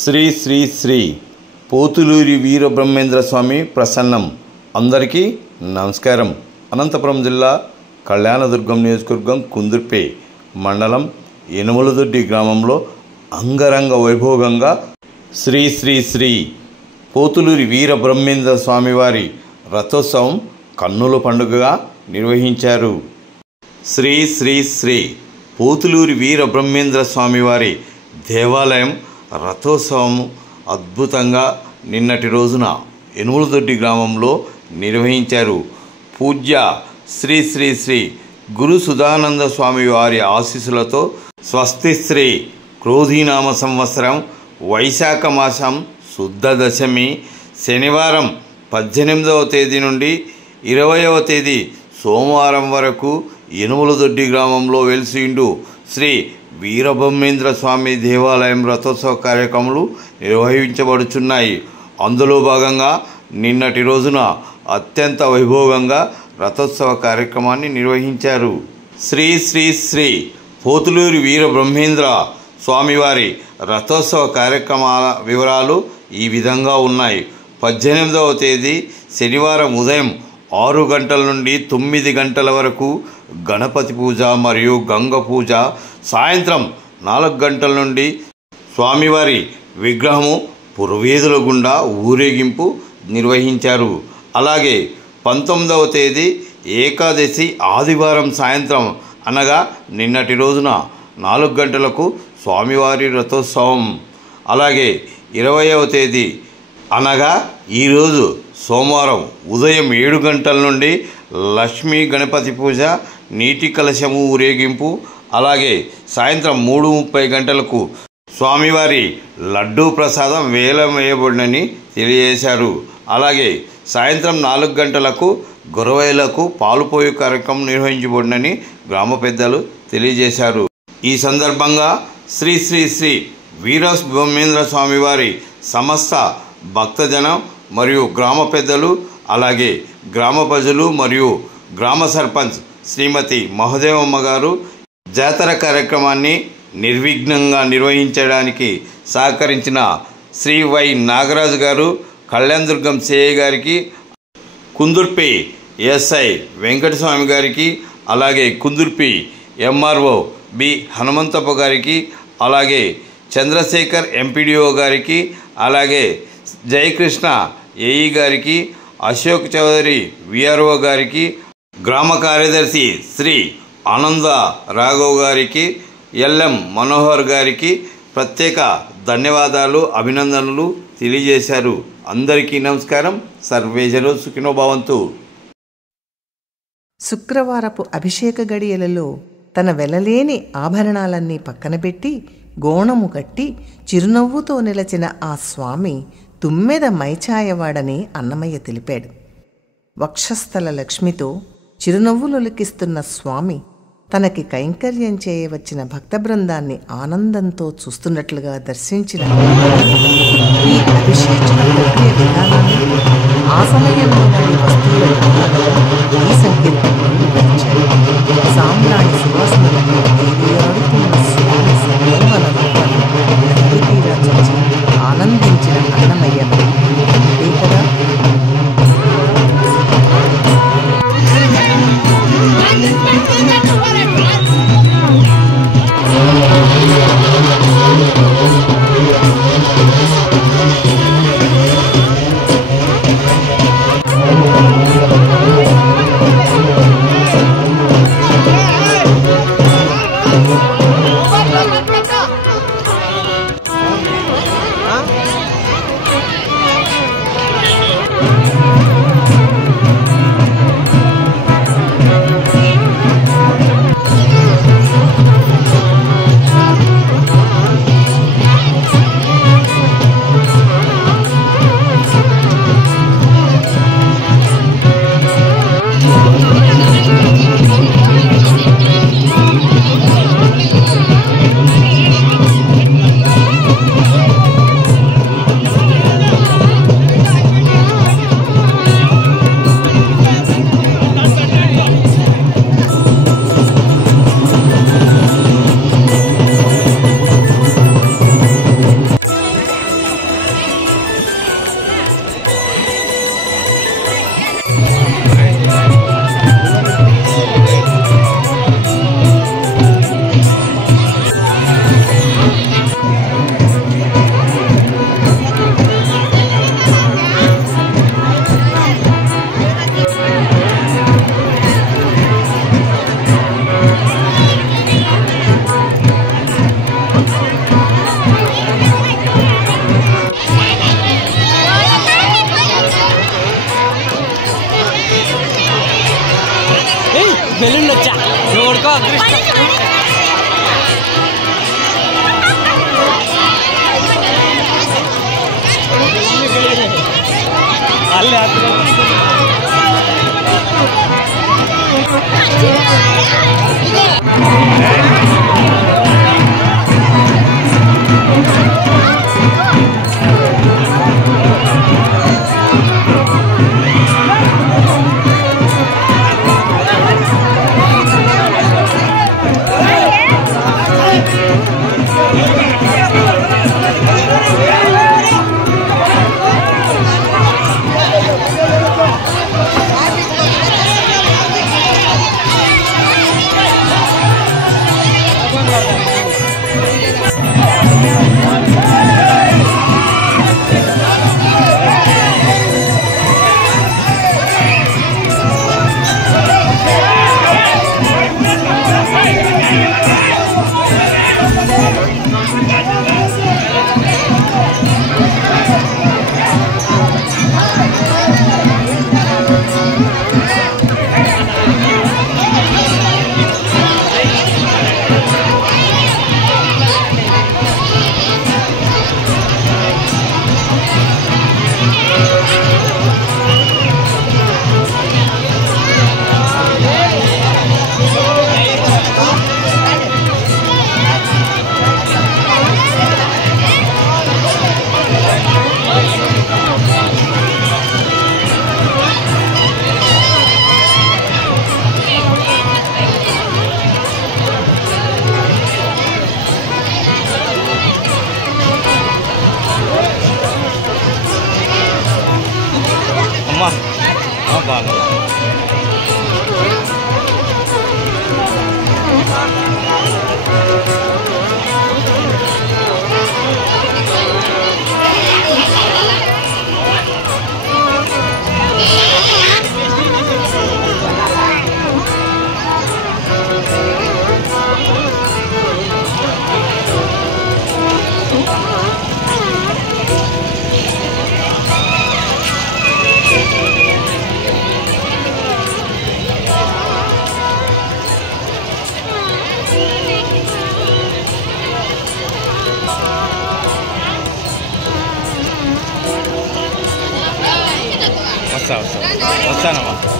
శ్రీ శ్రీ శ్రీ పోతులూరి వీరబ్రహ్మేంద్ర స్వామి ప్రసన్నం. అందరికీ నమస్కారం. అనంతపురం జిల్లా కళ్యాణదుర్గం నియోజకవర్గం కుందుర్పే మండలం యనుమలదొడ్డి గ్రామంలో అంగరంగ వైభోగంగా శ్రీ శ్రీ శ్రీ పోతులూరి వీరబ్రహ్మేంద్ర స్వామివారి రథోత్సవం కన్నుల పండుగగా నిర్వహించారు. శ్రీ శ్రీ శ్రీ పోతులూరి వీరబ్రహ్మేంద్ర స్వామివారి దేవాలయం రథోత్సవం అద్భుతంగా నిన్నటి రోజున యనుమలదొడ్డి గ్రామంలో నిర్వహించారు. పూజ్య శ్రీ శ్రీ శ్రీ గురు సుధానంద స్వామి వారి ఆశీస్సులతో స్వస్తి శ్రీ క్రోధీనామ సంవత్సరం వైశాఖ మాసం శుద్ధ దశమి శనివారం 18వ తేదీ నుండి 20వ తేదీ సోమవారం వరకు యనుమలదొడ్డి గ్రామంలో వెలిసిండు శ్రీ వీరబ్రహ్మేంద్ర స్వామి దేవాలయం రథోత్సవ కార్యక్రమాలు నిర్వహించబడుచున్నాయి. అందులో భాగంగా నిన్నటి రోజున అత్యంత వైభోగంగా రథోత్సవ కార్యక్రమాన్ని నిర్వహించారు. శ్రీ శ్రీ శ్రీ పోతులూరి వీరబ్రహ్మేంద్ర స్వామివారి రథోత్సవ కార్యక్రమాల వివరాలు ఈ విధంగా ఉన్నాయి. 18వ తేదీ శనివారం ఉదయం 6 గంటల నుండి 9 గంటల వరకు గణపతి పూజ మరియు గంగ పూజ, సాయంత్రం 4 గంటల నుండి స్వామివారి విగ్రహము పురవీధుల గుండా ఊరేగింపు నిర్వహించారు. అలాగే 19వ తేదీ ఏకాదశి ఆదివారం సాయంత్రం అనగా నిన్నటి రోజున 4 గంటలకు స్వామివారి రథోత్సవం. అలాగే 20వ తేదీ అనగా ఈరోజు సోమవారం ఉదయం 7 గంటల నుండి లక్ష్మీ గణపతి పూజ, నీటి కలశము ఊరేగింపు, అలాగే సాయంత్రం 3:30 గంటలకు స్వామివారి లడ్డూ ప్రసాదం వేలం వేయబడినని తెలియజేశారు. అలాగే సాయంత్రం 4 గంటలకు గొరవైలకు పాలుపోయే కార్యక్రమం నిర్వహించబడినని గ్రామ పెద్దలు తెలియజేశారు. ఈ సందర్భంగా శ్రీ శ్రీ శ్రీ వీరబ్రహ్మేంద్ర స్వామివారి సమస్త భక్తజనం మరియు గ్రామ పెద్దలు, అలాగే గ్రామ ప్రజలు మరియు గ్రామ సర్పంచ్ శ్రీమతి మహదేవమ్మ గారు జాతర కార్యక్రమాన్ని నిర్విఘ్నంగా నిర్వహించడానికి సహకరించిన శ్రీ వై నాగరాజు గారు, కళ్యాణదుర్గం సిఐ గారికి, కుందుర్పి ఎస్ఐ వెంకటస్వామి గారికి, అలాగే కుందుర్పి ఎంఆర్ఓ బి హనుమంతప్ప గారికి, అలాగే చంద్రశేఖర్ ఎంపీడీఓ గారికి, అలాగే జయకృష్ణ ఏఈ గారికి, అశోక్ చౌదరి విఆర్ఓ గారికి, గ్రామ కార్యదర్శి శ్రీ ఆనంద రాఘవ్ గారికి, ఎల్ఎం మనోహర్ గారికి ప్రత్యేక ధన్యవాదాలు, అభినందనలు తెలియజేశారు. అందరికీ నమస్కారం. సర్వేజను సుఖినో భవంతు. శుక్రవారపు అభిషేక గడియలలో తన వెలలేని ఆభరణాలన్నీ పక్కన పెట్టి గోణము కట్టి చిరునవ్వుతో నిలచిన ఆ స్వామి తుమ్మెద మైఛాయవాడని అన్నమయ్య తెలిపాడు. వక్షస్థల లక్ష్మితో చిరునవ్వులొలికిస్తున్న స్వామి తనకి కైంకర్యం చేయవచ్చిన భక్త బృందాన్ని ఆనందంతో చూస్తున్నట్లుగా దర్శించిన ఈ అభిషేచన ప్రక్రియ విధానాన్ని, ఆ సమయంలోని వస్తువుల విధానాలను ఈ సంకీర్తనలో వివరించారు. సామ్రాణి సువాసనలతో తేలియాడుతున్న స్వామి సంగమన రూపాన్ని నైవేద్యంగా చూచి ఆనందించిన అన్నమయ్య అంతే కదా. బాగా వస్తానమ్మా.